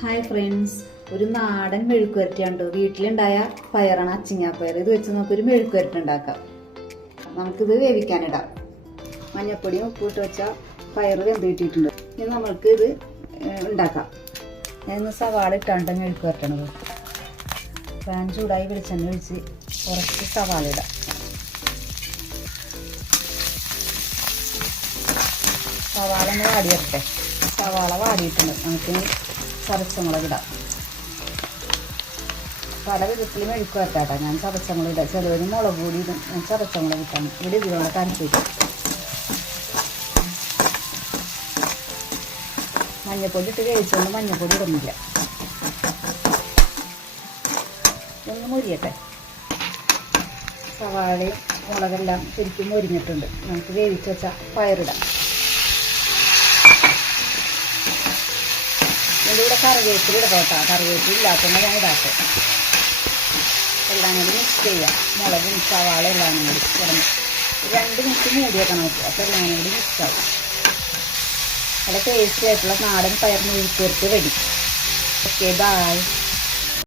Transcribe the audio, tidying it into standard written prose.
Hi friends, ഒരു നാടൻ മെഴുക്കുവരട്ടിയാണ് കേട്ടോ. വീട്ടിലുണ്ടായ പയറാണ്, അച്ചിങ്ങാപ്പയർ. ഇത് വെച്ച് നമുക്കൊരു മെഴുക്കുവരട്ടി ഉണ്ടാക്കാം. നമുക്കിത് വേവിക്കാനിടാം. മഞ്ഞപ്പൊടിയും ഉപ്പിട്ട് വെച്ച പയർ വെന്ത് കിട്ടിയിട്ടുണ്ട്. ഇനി നമ്മൾക്ക് ഇത് ഉണ്ടാക്കാം. ഞാൻ സവാള ഇട്ടാണ്ട് മെഴുക്കുവരട്ടണത്. പാൻ ചൂടായി വെളിച്ചെണ്ണ ഒഴിച്ച് കുറച്ച് സവാള ഇടാം. സവാള ഒന്ന് വാടി വരട്ടെ. സവാള വാടിയിട്ടുണ്ട്. നമുക്ക് ചതച്ചമുളക് ഇടാം. പല വിധത്തിൽ മെഴുക്ക് വരട്ടാട്ടോ. ഞാൻ ചതച്ചമുളക് ഇടാം. ചിലവര് മുളക് പൊടി ഇടും. ഞാൻ ചതച്ചമുളക് ഇട്ടാണ്. ഇവിടെ ഇതിനോട് താല്പര്യം. മഞ്ഞപ്പൊടി ഇട്ട് വേവിച്ചുകൊണ്ട് മഞ്ഞപ്പൊടി ഇടുന്നില്ല. ഒന്ന് മുരിയട്ടെ. സവാളയും മുളകെല്ലാം ശരിക്കും മുരിഞ്ഞിട്ടുണ്ട്. നമുക്ക് വേവിച്ച് വെച്ച പയറിടാം. ഇതിൻ്റെ കൂടെ കറിവേപ്പില ഇടത്തോട്ടാ. കറിവേപ്പില ഇല്ലാത്തതുകൊണ്ട് ഞാൻ ഇടാട്ടെ. എല്ലാം കൂടി മിക്സ് ചെയ്യാം. മുളകും സവാള എല്ലാം കൂടി കിടന്ന് 2 മിനിറ്റ് മൂടി വെക്കണം നോക്കുക. അപ്പോൾ എല്ലാം കൂടി മിക്സ് ആവും. നല്ല ടേസ്റ്റി ആയിട്ടുള്ള നാടൻ പയർ മെഴുക്കുവരട്ടി റെഡി. Okay, by.